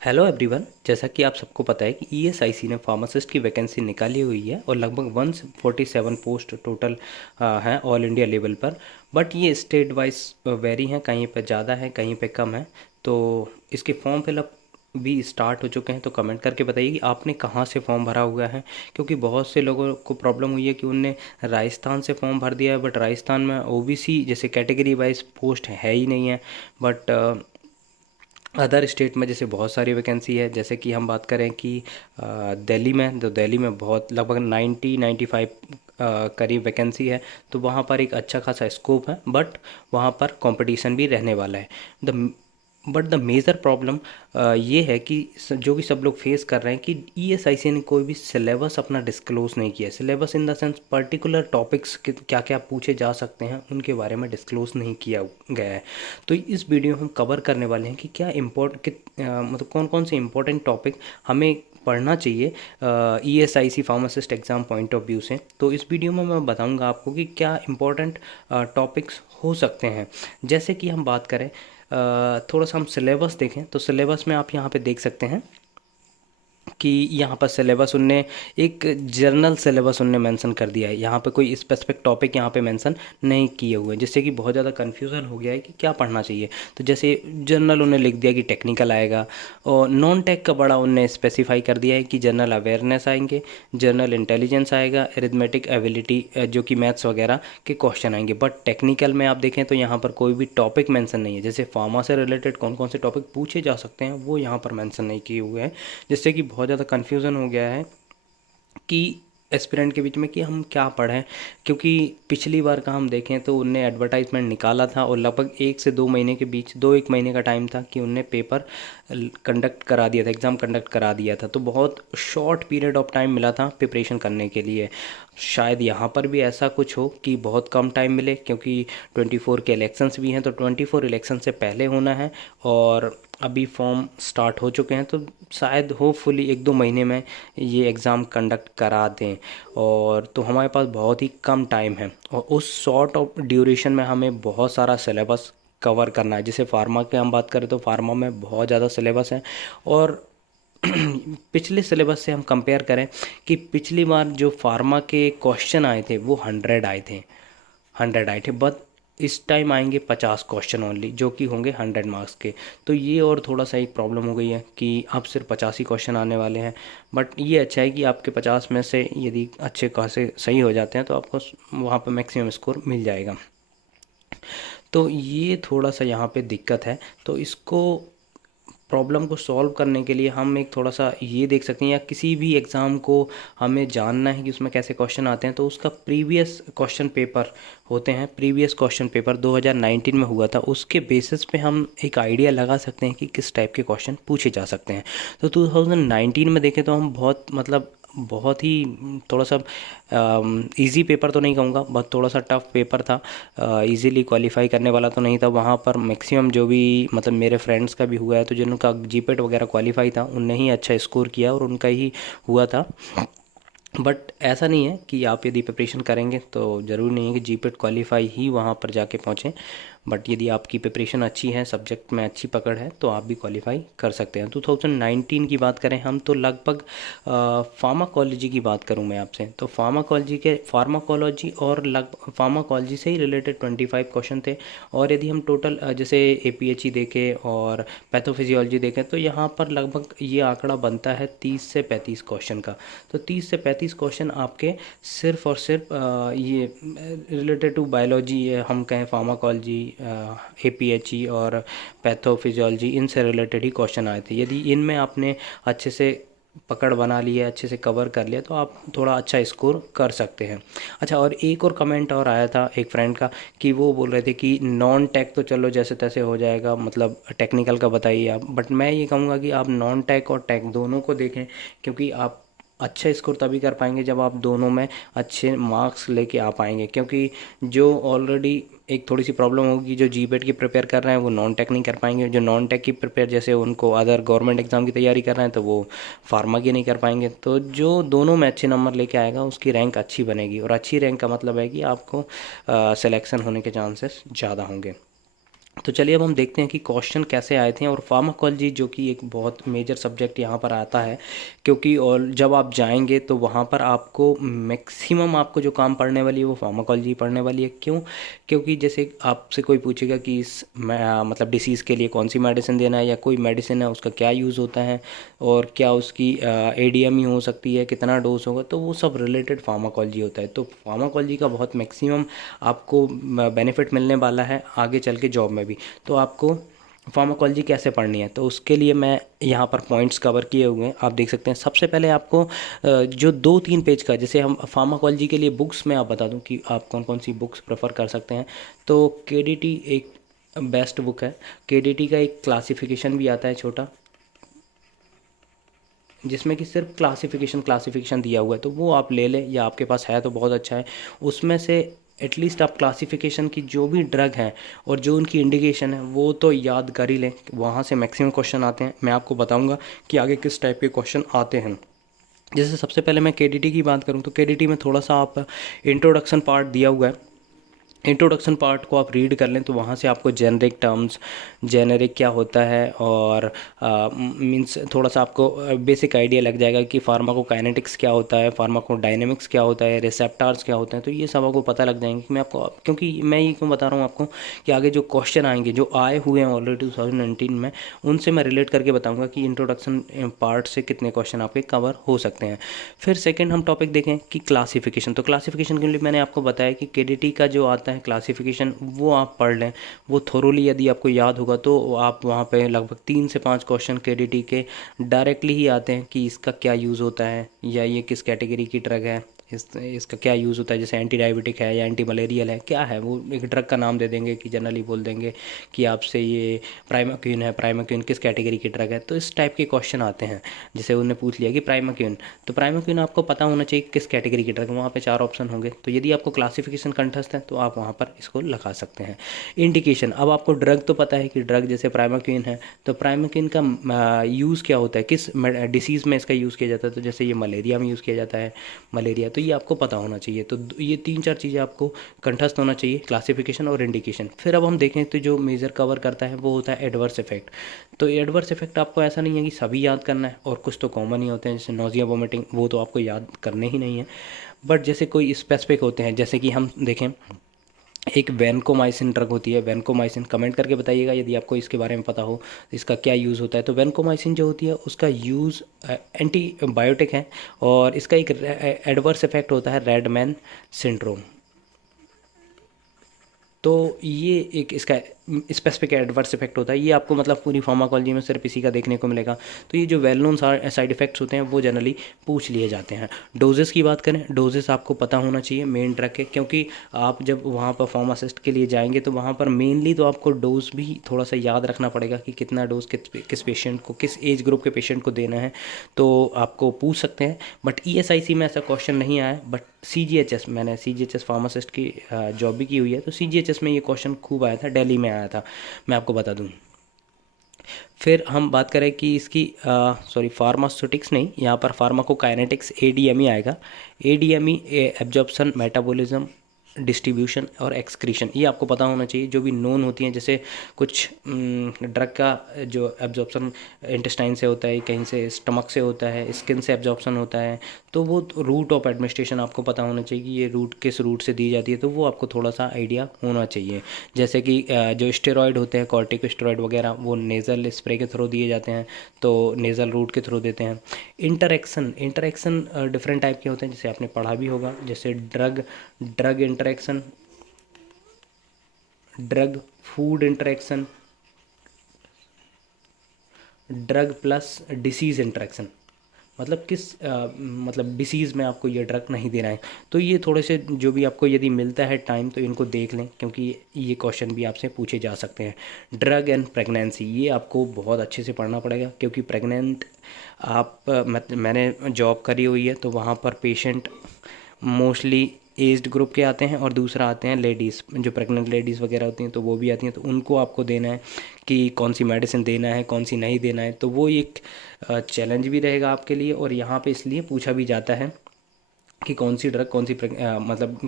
Hello everyone. जैसा कि आप सबको पता है कि ईएसआईसी ने फार्मासिस्ट की वैकेंसी निकाली हुई है और लगभग 147 पोस्ट टोटल हैं ऑल इंडिया लेवल पर। बट ये स्टेट वाइज वेरी हैं, कहीं पे ज़्यादा है कहीं पे कम है। तो इसके फॉर्म फिलअप भी स्टार्ट हो चुके हैं। तो कमेंट करके बताइए कि आपने कहाँ से फॉर्म भरा हुआ है, क्योंकि बहुत से लोगों को प्रॉब्लम हुई है कि उनने राजस्थान से फॉर्म भर दिया है, बट राजस्थान में ओबीसी जैसे कैटेगरी वाइज पोस्ट है ही नहीं है। बट अदर स्टेट में जैसे बहुत सारी वैकेंसी है। जैसे कि हम बात करें कि दिल्ली में, तो दिल्ली में बहुत लगभग 90-95 करीब वैकेंसी है। तो वहाँ पर एक अच्छा खासा स्कोप है, बट वहाँ पर कंपटीशन भी रहने वाला है। The but the major problem ये है कि जो कि सब लोग फेस कर रहे हैं कि ईएसआईसी ने कोई भी सिलेबस अपना डिस्क्लोज नहीं किया। Syllabus in the sense particular topics के क्या क्या पूछे जा सकते हैं उनके बारे में डिस्क्लोज नहीं किया गया है। तो इस वीडियो में हम कवर करने वाले हैं कि क्या मतलब कौन कौन से इंपॉर्टेंट टॉपिक हमें पढ़ना चाहिए ESIC pharmacist exam point of view से। तो इस वीडियो में मैं बताऊंगा आपको कि क्या इंपॉर्टेंट टॉपिक्स हो सकते हैं। जैसे कि हम बात करें, थोड़ा सा हम सिलेबस देखें तो सिलेबस में आप यहाँ पे देख सकते हैं कि यहाँ पर सिलेबस उनने एक जनरल सिलेबस उनने मेंशन कर दिया है। यहाँ पे कोई स्पेसिफिक टॉपिक यहाँ पे मेंशन नहीं किए हुए हैं, जिससे कि बहुत ज़्यादा कन्फ्यूज़न हो गया है कि क्या पढ़ना चाहिए। तो जैसे जनरल उन्हें लिख दिया कि टेक्निकल आएगा, और नॉन टेक का बड़ा उनने स्पेसिफाई कर दिया है कि जनरल अवेयरनेस आएंगे, जनरल इंटेलिजेंस आएगा, एरिथमेटिक एबिलिटी जो कि मैथ्स वगैरह के क्वेश्चन आएंगे। बट टेक्निकल में आप देखें तो यहाँ पर कोई भी टॉपिक मेंशन नहीं है। जैसे फार्मा से रिलेटेड कौन कौन से टॉपिक पूछे जा सकते हैं वो यहाँ पर मेंशन नहीं किए हुए हैं, जिससे कि बहुत ज़्यादा कन्फ्यूज़न हो गया है कि एस्पिरेंट के बीच में कि हम क्या पढ़ें। क्योंकि पिछली बार का हम देखें तो उनने एडवर्टाइजमेंट निकाला था और लगभग 1 से 2 महीने के बीच 2-1 महीने का टाइम था कि उनने पेपर कंडक्ट करा दिया था, एग्ज़ाम कंडक्ट करा दिया था। तो बहुत शॉर्ट पीरियड ऑफ टाइम मिला था प्रिपरेशन करने के लिए। शायद यहाँ पर भी ऐसा कुछ हो कि बहुत कम टाइम मिले, क्योंकि 24 के इलेक्शंस भी हैं। तो 24 इलेक्शन से पहले होना है और अभी फॉर्म स्टार्ट हो चुके हैं। तो शायद होपफुली 1-2 महीने में ये एग्ज़ाम कंडक्ट करा दें। और तो हमारे पास बहुत ही कम टाइम है और उस शॉर्ट ऑफ ड्यूरेशन में हमें बहुत सारा सिलेबस कवर करना है। जैसे फार्मा की हम बात करें तो फार्मा में बहुत ज़्यादा सिलेबस है। और पिछले सिलेबस से हम कंपेयर करें कि पिछली बार जो फार्मा के क्वेश्चन आए थे वो 100 आए थे, बट इस टाइम आएंगे 50 क्वेश्चन ओनली, जो कि होंगे 100 मार्क्स के। तो ये और थोड़ा सा एक प्रॉब्लम हो गई है कि अब सिर्फ 50 ही क्वेश्चन आने वाले हैं। बट ये अच्छा है कि आपके 50 में से यदि अच्छे खासे सही हो जाते हैं तो आपको वहाँ पर मैक्सिमम स्कोर मिल जाएगा। तो ये थोड़ा सा यहाँ पे दिक्कत है। तो इसको प्रॉब्लम को सॉल्व करने के लिए हम एक थोड़ा सा ये देख सकते हैं, या किसी भी एग्ज़ाम को हमें जानना है कि उसमें कैसे क्वेश्चन आते हैं तो उसका प्रीवियस क्वेश्चन पेपर होते हैं। प्रीवियस क्वेश्चन पेपर 2019 में हुआ था, उसके बेसिस पे हम एक आइडिया लगा सकते हैं कि किस टाइप के क्वेश्चन पूछे जा सकते हैं। तो 2019 में देखें तो हम बहुत ही थोड़ा सा इजी पेपर तो नहीं कहूँगा, बट थोड़ा सा टफ पेपर था। इजीली क्वालिफाई करने वाला तो नहीं था। वहाँ पर मैक्सिमम जो भी मतलब मेरे फ्रेंड्स का भी हुआ है, तो जिनका जीपेट वगैरह क्वालिफाई था उनने ही अच्छा स्कोर किया और उनका ही हुआ था। बट ऐसा नहीं है कि आप यदि प्रिपरेशन करेंगे तो ज़रूरी नहीं है कि जीपेट क्वालिफाई ही वहाँ पर जाके पहुँचें। बट यदि आपकी प्रिपरेशन अच्छी है, सब्जेक्ट में अच्छी पकड़ है, तो आप भी क्वालिफाई कर सकते हैं। 2019 की बात करें हम तो लगभग फार्माकोलॉजी की बात करूं मैं आपसे तो फार्माकोलॉजी और लगभग फार्माकोलॉजी से ही रिलेटेड 25 क्वेश्चन थे। और यदि हम टोटल जैसे एपीएचई देखें और पैथोफिजियोलॉजी देखें तो यहाँ पर लगभग ये आंकड़ा बनता है 30 से 35 क्वेश्चन का। तो 30 से 35 क्वेश्चन आपके सिर्फ और सिर्फ ये रिलेटेड टू बायोलॉजी, हम कहें फार्माकोलॉजी, एपीएचई और पैथोफिजियोलॉजी, इनसे रिलेटेड ही क्वेश्चन आए थे। यदि इनमें आपने अच्छे से पकड़ बना ली है, अच्छे से कवर कर लिया, तो आप थोड़ा अच्छा स्कोर कर सकते हैं। अच्छा, और एक और कमेंट और आया था एक फ्रेंड का कि वो बोल रहे थे कि नॉन टेक तो चलो जैसे तैसे हो जाएगा, मतलब टेक्निकल का बताइए आप। बट मैं ये कहूँगा कि आप नॉन टेक और टेक दोनों को देखें, क्योंकि आप अच्छा स्कोर तभी कर पाएंगे जब आप दोनों में अच्छे मार्क्स लेके आ पाएंगे। क्योंकि जो ऑलरेडी एक थोड़ी सी प्रॉब्लम होगी, जो जीपेट की प्रिपेयर कर रहे हैं वो नॉन टेक नहीं कर पाएंगे, जो नॉन टेक की प्रिपेयर जैसे उनको अदर गवर्नमेंट एग्जाम की तैयारी कर रहे हैं तो वो फार्मा की नहीं कर पाएंगे। तो जो दोनों में अच्छे नंबर लेके आएगा उसकी रैंक अच्छी बनेगी, और अच्छी रैंक का मतलब है कि आपको सिलेक्शन होने के चांसेस ज़्यादा होंगे। तो चलिए अब हम देखते हैं कि क्वेश्चन कैसे आए थे। और फार्माकोलॉजी जो कि एक बहुत मेजर सब्जेक्ट यहाँ पर आता है, क्योंकि और जब आप जाएंगे तो वहाँ पर आपको मैक्सिमम आपको जो काम पढ़ने वाली है वो फार्माकोलॉजी पढ़ने वाली है। क्यों? क्योंकि जैसे आपसे कोई पूछेगा कि मतलब डिसीज़ के लिए कौन सी मेडिसिन देना है, या कोई मेडिसिन है उसका क्या यूज़ होता है, और क्या उसकी एडीएमई हो सकती है, कितना डोज होगा, तो वो सब रिलेटेड फार्माकोलॉजी होता है। तो फार्माकोलॉजी का बहुत मैक्सिमम आपको बेनिफिट मिलने वाला है आगे चल के जॉब में भी। तो आपको फार्माकोलॉजी कैसे पढ़नी है, तो उसके लिए मैं यहाँ पर पॉइंट्स कवर किए हुए हैं, आप देख सकते हैं। सबसे पहले आपको जो 2-3 पेज का, जैसे हम फार्माकोलॉजी के लिए बुक्स में आप बता दूं कि आप कौन कौन सी बुक्स प्रेफर कर सकते हैं। तो केडीटी एक बेस्ट बुक है। केडीटी का एक क्लासिफिकेशन भी आता है छोटा, जिसमें कि सिर्फ क्लासिफिकेशन दिया हुआ है, तो वो आप ले लें, या आपके पास है तो बहुत अच्छा है। उसमें से एटलीस्ट आप क्लासिफिकेशन की जो भी ड्रग हैं और जो उनकी इंडिकेशन है वो तो याद कर ही लें। वहाँ से मैक्सिमम क्वेश्चन आते हैं। मैं आपको बताऊंगा कि आगे किस टाइप के क्वेश्चन आते हैं। जैसे सबसे पहले मैं केडीटी की बात करूँ तो केडीटी में थोड़ा सा आप इंट्रोडक्शन पार्ट दिया हुआ है। इंट्रोडक्शन पार्ट को आप रीड कर लें तो वहाँ से आपको जेनरिक टर्म्स, जेनरिक क्या होता है, और मींस थोड़ा सा आपको बेसिक आइडिया लग जाएगा कि फार्माकोकाइनेटिक्स क्या होता है, फार्माकोडायनेमिक्स क्या होता है, रिसेप्टार्स क्या होते हैं। तो ये सब आपको पता लग जाएंगे कि मैं आपको, क्योंकि मैं ये क्यों बता रहा हूँ आपको कि आगे जो क्वेश्चन आएंगे जो आए हुए हैं ऑलरेडी 2019 में, उनसे मैं रिलेट करके बताऊँगा कि इंट्रोडक्शन पार्ट से कितने क्वेश्चन आपके कवर हो सकते हैं। फिर सेकेंड हम टॉपिक देखें कि क्लासिफिकेशन। तो क्लासिफिकेशन के लिए मैंने आपको बताया कि केडीटी का जो आता है क्लासिफिकेशन वो आप पढ़ लें, वो थोरोली यदि आपको याद होगा तो आप वहाँ पे लगभग 3 से 5 क्वेश्चन केडीटी के डायरेक्टली ही आते हैं कि इसका क्या यूज़ होता है, या ये किस कैटेगरी की ड्रग है, इसका क्या यूज़ होता है, जैसे एंटी डायबिटिक है या एंटी मलेरियल है, क्या है वो एक ड्रग का नाम दे देंगे कि जनरली बोल देंगे कि आपसे ये प्राइमाक्विन है, प्राइमाक्विन किस कैटेगरी की ड्रग है। तो इस टाइप के क्वेश्चन आते हैं। जैसे उन्होंने पूछ लिया कि प्राइमाक्विन, तो प्राइमाक्विन आपको पता होना चाहिए किस कैटेगरी की ड्रग, वहाँ पे 4 ऑप्शन होंगे। तो यदि आपको क्लासिफिकेशन कंठस्थ है तो आप वहाँ पर इसको लगा सकते हैं। इंडिकेशन, अब आपको ड्रग तो पता है कि ड्रग जैसे प्राइमाक्विन है, तो प्राइमाक्विन का यूज़ क्या होता है, किस डिसीज़ में इसका यूज़ किया जाता है। तो जैसे ये मलेरिया में यूज़ किया जाता है, मलेरिया, तो ये आपको पता होना चाहिए। तो ये 3-4 चीज़ें आपको कंठस्थ होना चाहिए, क्लासिफिकेशन और इंडिकेशन। फिर अब हम देखें तो जो मेजर कवर करता है वो होता है एडवर्स इफेक्ट। तो एडवर्स इफेक्ट आपको ऐसा नहीं है कि सभी याद करना है, और कुछ तो कॉमन ही होते हैं, जैसे नोजिया वोमिटिंग, वो तो आपको याद करने ही नहीं है। बट जैसे कोई स्पेसिफिक होते हैं, जैसे कि हम देखें एक वैनकोमाइसिन ड्रग होती है, वैनकोमाइसिन, कमेंट करके बताइएगा यदि आपको इसके बारे में पता हो इसका क्या यूज़ होता है। तो वैनकोमाइसिन जो होती है उसका यूज़ एंटीबायोटिक है, और इसका एक एडवर्स इफेक्ट होता है रेडमैन सिंड्रोम। तो ये एक इसका स्पेसिफिक एडवर्स इफेक्ट होता है। ये आपको मतलब पूरी फार्माकोलॉजी में सिर्फ इसी का देखने को मिलेगा। तो ये जो वेल नोन साइड इफेक्ट्स होते हैं वो जनरली पूछ लिए जाते हैं। डोजेस की बात करें, डोजेस आपको पता होना चाहिए मेन ड्रग के, क्योंकि आप जब वहाँ पर फार्मासिस्ट के लिए जाएंगे तो वहाँ पर मेनली तो आपको डोज भी थोड़ा सा याद रखना पड़ेगा कि कितना डोज किस पेशेंट को, किस एज ग्रुप के पेशेंट को देना है। तो आपको पूछ सकते हैं। बट ईएसआईसी में ऐसा क्वेश्चन नहीं आया। बट सीजीएचएस, मैंने सीजीएचएस फार्मासिस्ट की जॉब भी की हुई है, तो सीजीएचएस में ये क्वेश्चन खूब आया था, दिल्ली में आया था, मैं आपको बता दूं। फिर हम बात करें कि इसकी सॉरी फार्मास्यूटिक्स नहीं, यहाँ पर फार्माकोकाइनेटिक्स एडीएमई आएगा। एडीएमई एब्जॉर्प्शन, मेटाबॉलिज्म, डिस्ट्रीब्यूशन और एक्सक्रीशन, ये आपको पता होना चाहिए। जो भी नोन होती हैं, जैसे कुछ ड्रग का जो एब्जॉर्प्शन इंटेस्टाइन से होता है, कहीं से स्टमक से होता है, स्किन से एब्जॉर्प्शन होता है, तो वो रूट ऑफ एडमिनिस्ट्रेशन आपको पता होना चाहिए कि ये रूट किस रूट से दी जाती है, तो वो आपको थोड़ा सा आइडिया होना चाहिए। जैसे कि जो स्टेरॉयड होते हैं, कॉर्टिकोस्टेरॉयड वगैरह, वो नेज़ल स्प्रे के थ्रू दिए जाते हैं, तो नेज़ल रूट के थ्रू देते हैं। इंटरेक्शन, इंटरेक्शन डिफरेंट टाइप के होते हैं, जैसे आपने पढ़ा भी होगा, जैसे drug drug interaction, drug food interaction, drug plus disease interaction, मतलब किस मतलब डिसीज़ में आपको ये ड्रग नहीं देना है। तो ये थोड़े से जो भी आपको यदि मिलता है टाइम तो इनको देख लें, क्योंकि ये क्वेश्चन भी आपसे पूछे जा सकते हैं। ड्रग एंड प्रेगनेंसी, ये आपको बहुत अच्छे से पढ़ना पड़ेगा, क्योंकि प्रेग्नेंट आप मैंने जॉब करी हुई है, तो वहाँ पर पेशेंट मोस्टली एज्ड ग्रुप के आते हैं, और दूसरा आते हैं लेडीज़, जो प्रेग्नेंट लेडीज़ वगैरह होती हैं तो वो भी आती हैं, तो उनको आपको देना है कि कौन सी मेडिसिन देना है, कौन सी नहीं देना है। तो वो एक चैलेंज भी रहेगा आपके लिए, और यहाँ पे इसलिए पूछा भी जाता है कि कौन सी ड्रग, कौन सी मतलब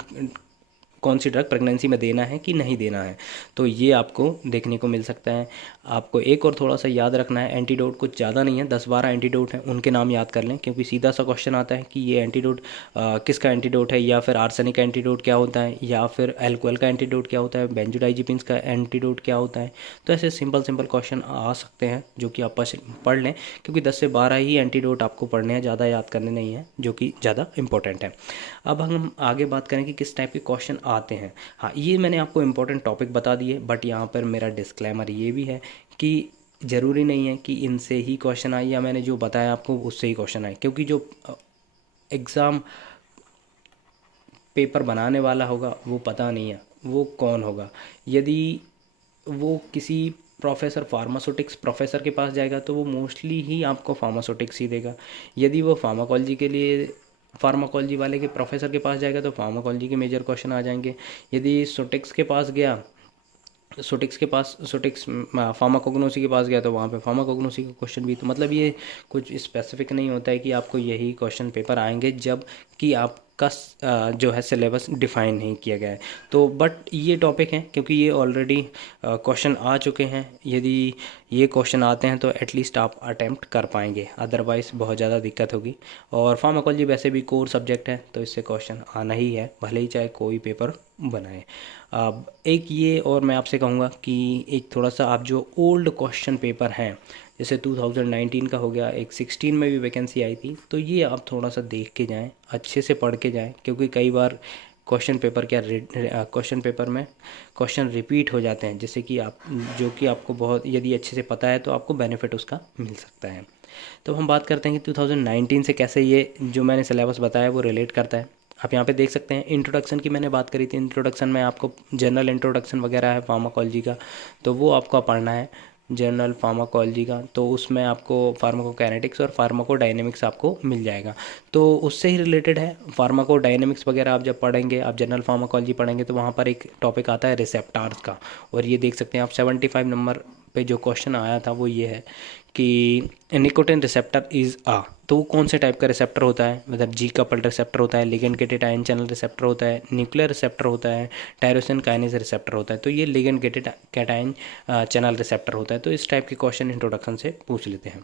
कौन सी ड्रग प्रेगनेंसी में देना है कि नहीं देना है, तो ये आपको देखने को मिल सकता है। आपको एक और थोड़ा सा याद रखना है, एंटीडोट कुछ ज़्यादा नहीं है, 10-12 एंटीडोट हैं, उनके नाम याद कर लें, क्योंकि सीधा सा क्वेश्चन आता है कि ये एंटीडोट किसका एंटीडोट है, या फिर आर्सेनिक का एंटीडोट क्या होता है, या फिर एल्कोहल का एंटीडोट क्या होता है, बेंजोडाइजिपिन्स का एंटीडोट क्या होता है। तो ऐसे सिंपल सिंपल क्वेश्चन आ सकते हैं जो कि आप पढ़ लें, क्योंकि 10 से 12 ही एंटीडोट आपको पढ़ने हैं, ज़्यादा याद करने नहीं है, जो कि ज़्यादा इंपॉर्टेंट है। अब हम आगे बात करें कि किस टाइप के क्वेश्चन आते हैं। हाँ, ये मैंने आपको इंपॉर्टेंट टॉपिक बता दिए, बट यहाँ पर मेरा डिस्क्लेमर ये भी है कि ज़रूरी नहीं है कि इनसे ही क्वेश्चन आए, या मैंने जो बताया आपको उससे ही क्वेश्चन आए, क्योंकि जो एग्ज़ाम पेपर बनाने वाला होगा वो पता नहीं है वो कौन होगा। यदि वो किसी प्रोफेसर फार्मास्यूटिक्स प्रोफेसर के पास जाएगा तो वो मोस्टली ही आपको फार्मास्यूटिक्स ही देगा। यदि वो फार्माकोलॉजी के लिए फार्माकोलॉजी वाले के प्रोफेसर के पास जाएगा तो फार्माकोलॉजी के मेजर क्वेश्चन आ जाएंगे। यदि सोटिक्स के पास गया, सोटिक्स फार्माकोग्नोसी के पास गया तो वहाँ पे फार्माकोग्नोसी का क्वेश्चन भी, तो मतलब ये कुछ स्पेसिफिक नहीं होता है कि आपको यही क्वेश्चन पेपर आएंगे जब कि आपका जो है सिलेबस डिफाइन नहीं किया गया है। तो बट ये टॉपिक हैं क्योंकि ये ऑलरेडी क्वेश्चन आ चुके हैं, यदि ये क्वेश्चन आते हैं तो एटलीस्ट आप अटेम्प्ट कर पाएंगे, अदरवाइज़ बहुत ज़्यादा दिक्कत होगी। और फार्माकोलॉजी वैसे भी कोर सब्जेक्ट है तो इससे क्वेश्चन आना ही है, भले ही चाहे कोई पेपर बनाए। अब एक ये और मैं आपसे कहूँगा कि एक थोड़ा सा आप जो ओल्ड क्वेश्चन पेपर हैं, जैसे 2019 का हो गया, एक 16 में भी वैकेंसी आई थी, तो ये आप थोड़ा सा देख के जाएं, अच्छे से पढ़ के जाएं, क्योंकि कई बार क्वेश्चन पेपर में क्वेश्चन रिपीट हो जाते हैं, जैसे कि आप जो कि आपको बहुत यदि अच्छे से पता है तो आपको बेनिफिट उसका मिल सकता है। तो हम बात करते हैं कि 2019 से कैसे ये जो मैंने सिलेबस बताया वो रिलेट करता है। आप यहाँ पे देख सकते हैं इंट्रोडक्शन की मैंने बात करी थी, इंट्रोडक्शन में आपको जनरल इंट्रोडक्शन वगैरह है फार्माकोलॉजी का, तो वो आपको पढ़ना है जनरल फार्माकोलॉजी का। तो उसमें आपको फार्माकोकाइनेटिक्स और फार्माकोडायनेमिक्स आपको मिल जाएगा, तो उससे ही रिलेटेड है। फार्माकोडायनेमिक्स वगैरह आप जब पढ़ेंगे, आप जनरल फार्माकोलॉजी पढ़ेंगे तो वहाँ पर एक टॉपिक आता है रिसेप्टार्स का, और ये देख सकते हैं आप 75 नंबर पे जो क्वेश्चन आया था वो ये है कि निकोटिन रिसेप्टर इज़ तो वो कौन से टाइप का रिसेप्टर होता है, मतलब जी कपल रिसेप्टर होता है, ligand gated ion channel receptor होता है, न्यूक्लियर रिसेप्टर होता है, टायरोसिन काइनेज रिसेप्टर होता है। तो ये ligand gated cation channel receptor होता है। तो इस टाइप के क्वेश्चन इंट्रोडक्शन से पूछ लेते हैं।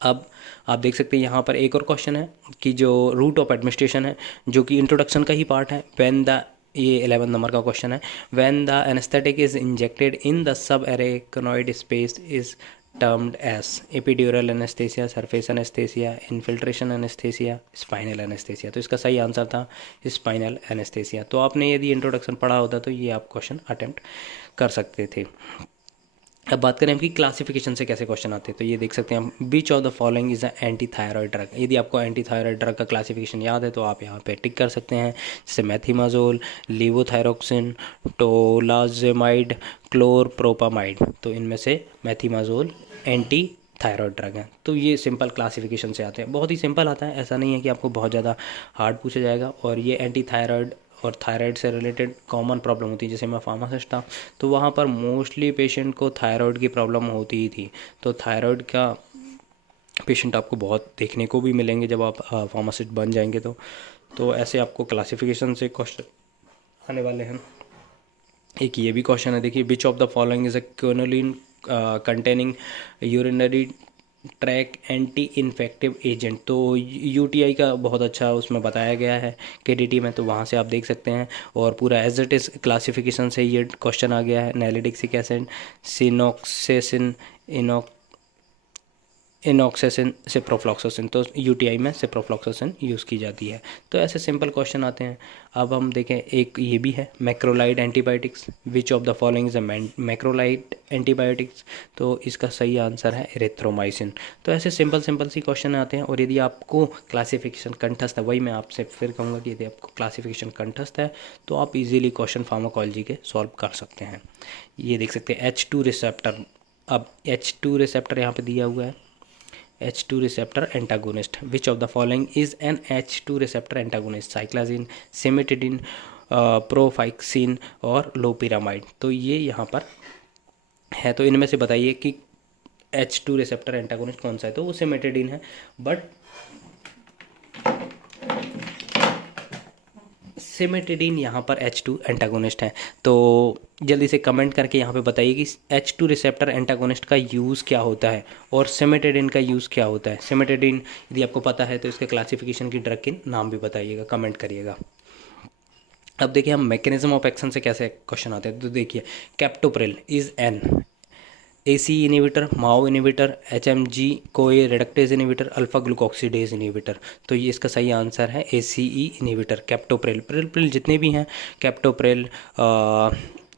अब आप देख सकते हैं यहाँ पर एक और क्वेश्चन है कि जो रूट ऑफ एडमिनिस्ट्रेशन है, जो कि इंट्रोडक्शन का ही पार्ट है, व्हेन द ये 11 नंबर का क्वेश्चन है, when the anaesthetic is injected in the sub arachnoid space is termed S epidural anaesthesia, surface anaesthesia, infiltration anaesthesia, spinal anaesthesia. तो इसका सही आंसर था स्पाइनल एनेस्थेसिया। तो आपने यदि इंट्रोडक्शन पढ़ा होता तो ये आप क्वेश्चन अटेम्प्ट कर सकते थे। अब बात करें कि क्लासिफिकेशन से कैसे क्वेश्चन आते हैं, तो ये देख सकते हैं हम, which of the following is a anti thyroid drug. यदि आपको एंटी थायराइड ड्रग का क्लासिफिकेशन याद है तो आप यहाँ पे टिक कर सकते हैं, जैसे मेथिमाजोल, लीवोथायरोक्सिन, टोलाजेमाइड, क्लोरप्रोपामाइड। तो इनमें से मेथिमाजोल एंटी थायराइड ड्रग है। तो ये सिंपल क्लासिफिकेशन से आते हैं, बहुत ही सिंपल आता है, ऐसा नहीं है कि आपको बहुत ज़्यादा हार्ड पूछा जाएगा। और ये एंटी थायराइड और थायराइड से रिलेटेड कॉमन प्रॉब्लम होती है, जैसे मैं फार्मासिस्ट था तो वहाँ पर मोस्टली पेशेंट को थायराइड की प्रॉब्लम होती ही थी। तो थायराइड का पेशेंट आपको बहुत देखने को भी मिलेंगे जब आप फार्मासिस्ट बन जाएंगे। तो ऐसे आपको क्लासिफिकेशन से क्वेश्चन आने वाले हैं। एक ये भी क्वेश्चन है, देखिए, which of the following is a quinoline containing urinary track anti infective agent. तो यूटीआई का बहुत अच्छा उसमें बताया गया है केडीटी में, तो वहाँ से आप देख सकते हैं। और पूरा एज इट इज़ क्लासिफिकेशन से ये क्वेश्चन आ गया है। नैलिडिक्सिक एसिड, सिनोक्सेसिन, इनॉक्सेसिन, सिप्रोफ्लॉक्सासिन। तो यूटीआई में सिप्रोफ्लॉक्सासिन यूज़ की जाती है। तो ऐसे सिंपल क्वेश्चन आते हैं। अब हम देखें, एक ये भी है macrolide antibiotics, which of the following is a macrolide antibiotics. तो इसका सही आंसर है एरिथ्रोमाइसिन। तो ऐसे सिंपल सिंपल सी क्वेश्चन आते हैं। और यदि आपको क्लासिफिकेशन कंठस्थ है, वही मैं आपसे फिर कहूँगा कि यदि आपको क्लासिफिकेशन कंठस्थ है तो आप इजीली क्वेश्चन फार्माकोलॉजी के सॉल्व कर सकते हैं। ये देख सकते हैं H2 रिसेप्टर। अब H2 रिसेप्टर यहाँ पे दिया हुआ है, H2 receptor antagonist. Which of the following is an H2 receptor antagonist? Cyclizine, cimetidine, प्रोफाइक्सिन और लोपिरामाइड। तो ये यहाँ पर है, तो इनमें से बताइए कि H2 रिसेप्टर एंटागोनिस्ट कौन सा है। तो वो सिमेटिडिन है, बट सिमेटिडीन यहाँ पर H2 एंटागोनिस्ट है। तो जल्दी से कमेंट करके यहाँ पे बताइए कि H2 रिसेप्टर एंटागोनिस्ट का यूज़ क्या होता है और सिमेटिडीन का यूज़ क्या होता है। सिमेटिडीन यदि आपको पता है तो इसके क्लासिफिकेशन की ड्रग के नाम भी बताइएगा, कमेंट करिएगा। अब देखिए हम मैकेनिज्म ऑफ एक्शन से कैसे क्वेश्चन आते हैं। तो देखिए captopril is an ACE inhibitor, Mao inhibitor, HMG कोए रिडक्टेज इनिबिटर, अल्फा ग्लूकोक्सीडेज इनिबिटर। तो ये इसका सही आंसर है ACE इनिबिटर, कैप्टोप्रिल। प्रिल जितने भी हैं कैप्टोप्रिल,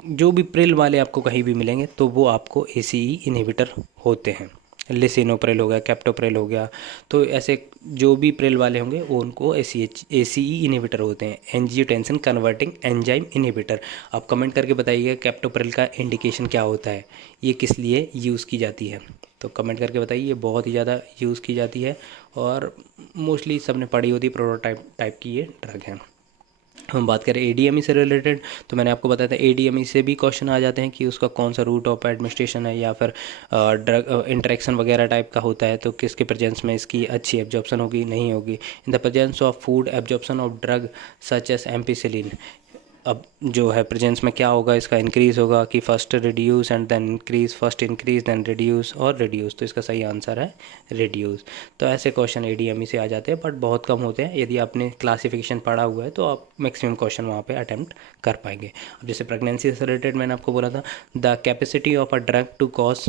जो भी प्रिल वाले आपको कहीं भी मिलेंगे तो वो आपको ACE इनिबिटर होते हैं। लिसिनोप्रिल हो गया, कैप्टोप्रिल हो गया, तो ऐसे जो भी प्रिल वाले होंगे वो उनको ACE इनिबिटर होते हैं, एंजियोटेंसिन कन्वर्टिंग एंजाइम इनिबिटर। आप कमेंट करके बताइएगा कैप्टोप्रिल का इंडिकेशन क्या होता है, ये किस लिए यूज़ की जाती है। तो कमेंट करके बताइए, ये बहुत ही ज़्यादा यूज़ की जाती है और मोस्टली सबने पढ़ी होती है, प्रोटोटाइप टाइप की ये ड्रग है। हम बात करें ADME से रिलेटेड, तो मैंने आपको बताया था ADME से भी क्वेश्चन आ जाते हैं कि उसका कौन सा रूट ऑफ एडमिनिस्ट्रेशन है या फिर ड्रग इंटरेक्शन वगैरह टाइप का होता है, तो किसके प्रेजेंस में इसकी अच्छी एब्जॉर्प्शन होगी, नहीं होगी। In the presence of food absorption of drug such as ampicillin, अब जो है प्रेजेंस में क्या होगा, इसका इंक्रीज़ होगा कि first reduce and then increase, first increase then reduce और रिड्यूस, तो इसका सही आंसर है रिड्यूस। तो ऐसे क्वेश्चन ADME से आ जाते हैं बट बहुत कम होते हैं। यदि आपने क्लासिफिकेशन पढ़ा हुआ है तो आप मैक्सिमम क्वेश्चन वहाँ पे अटैम्प्ट कर पाएंगे। अब जैसे प्रेगनेंसी से रिलेटेड मैंने आपको बोला था, the capacity of a drug to cause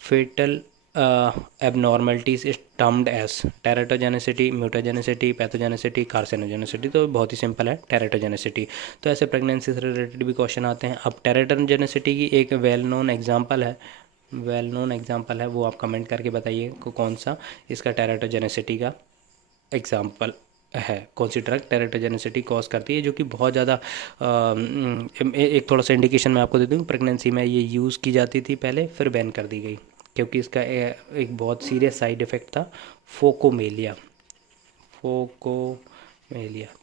fetal abnormalities is termed as teratogenicity, mutagenicity, pathogenicity, carcinogenicity. तो बहुत ही सिंपल है टेरेटोजेनेसिटी। तो ऐसे प्रेगनेंसी से रिलेटेड भी क्वेश्चन आते हैं। अब टेरेटोजेनेसिटी की एक वेल नोन एग्जांपल है, वो आप कमेंट करके बताइए कौन सा इसका टेरेटोजेनेसिटी का एग्जाम्पल है, कौन सी ड्रग टेरेटोजेनेसिटी कॉज करती है, जो कि बहुत ज़्यादा एक थोड़ा सा इंडिकेशन मैं आपको दे दूँ, प्रेगनेंसी में ये यूज़ की जाती थी पहले, फिर बैन कर दी गई क्योंकि इसका एक बहुत सीरियस साइड इफ़ेक्ट था, फोकोमेलिया।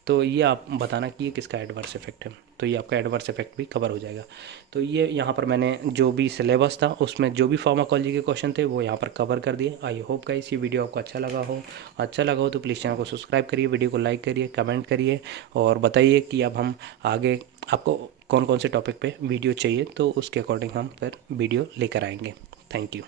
तो ये आप बताना कि ये किसका एडवर्स इफेक्ट है, तो ये आपका एडवर्स इफेक्ट भी कवर हो जाएगा। तो ये यहाँ पर मैंने जो भी सिलेबस था उसमें जो भी फार्माकोलॉजी के क्वेश्चन थे वो यहाँ पर कवर कर दिए। आई होप गाइस ये वीडियो आपको अच्छा लगा हो तो प्लीज़ चैनल को सब्सक्राइब करिए, वीडियो को लाइक करिए, कमेंट करिए और बताइए कि अब हम आगे आपको कौन कौन से टॉपिक पे वीडियो चाहिए, तो उसके अकॉर्डिंग हम फिर वीडियो लेकर आएंगे। Thank you.